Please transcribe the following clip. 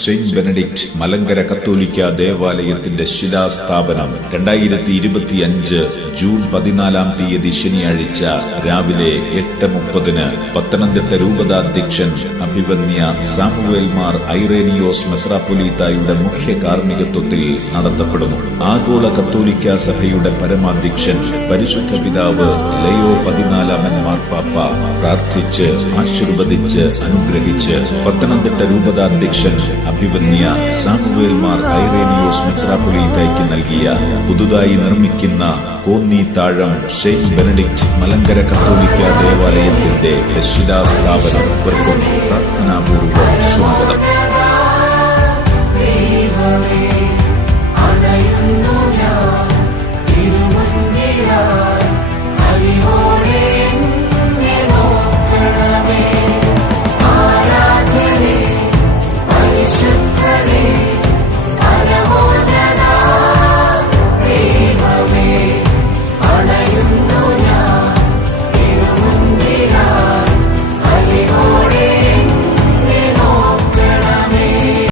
Saint Benedict Malankara കത്തോലിക്ക ദേവാലയത്തിന്റെ ശിലാസ്ഥാപനം 2025 ജൂൺ 14 ശനിയാഴ്ച രാവിലെ 8:30 പത്തനംതിട്ട രൂപതാധ്യക്ഷൻ അഭിവന്യ സാമുവേൽ മാർ ഐറേനിയോസ് മെത്രാപ്പൊലീത്തായുടെ മുഖ്യ കാർമ്മികത്വത്തിൽ നടത്തപ്പെടുന്നു. ആഗോള കത്തോലിക്ക സഭയുടെ പരമാധ്യക്ഷൻ പരിശുദ്ധ പിതാവ് ലയോ 14 മാർപ്പാപ്പ പ്രാർത്ഥിച്ച് ആശീർവദിച്ച് അനുഗ്രഹിച്ച് പത്തനംതിട്ട രൂപതാധ്യക്ഷൻ അഭിവന്യ സാമുവേൽ മാർ ഐറേനിയോസ് മെത്രാപ്പൊലീത്തായ്ക്ക് നൽകിയ പുതുതായി നിർമ്മിക്കുന്ന കോന്നി താഴം സെന്റ് ബെനഡിക്ട് മലങ്കര കത്തോലിക്ക ദേവാലയത്തിന്റെ ശിലാസ്ഥാപനം പ്രാർത്ഥനാപൂർവ്വം സ്വാഗതം.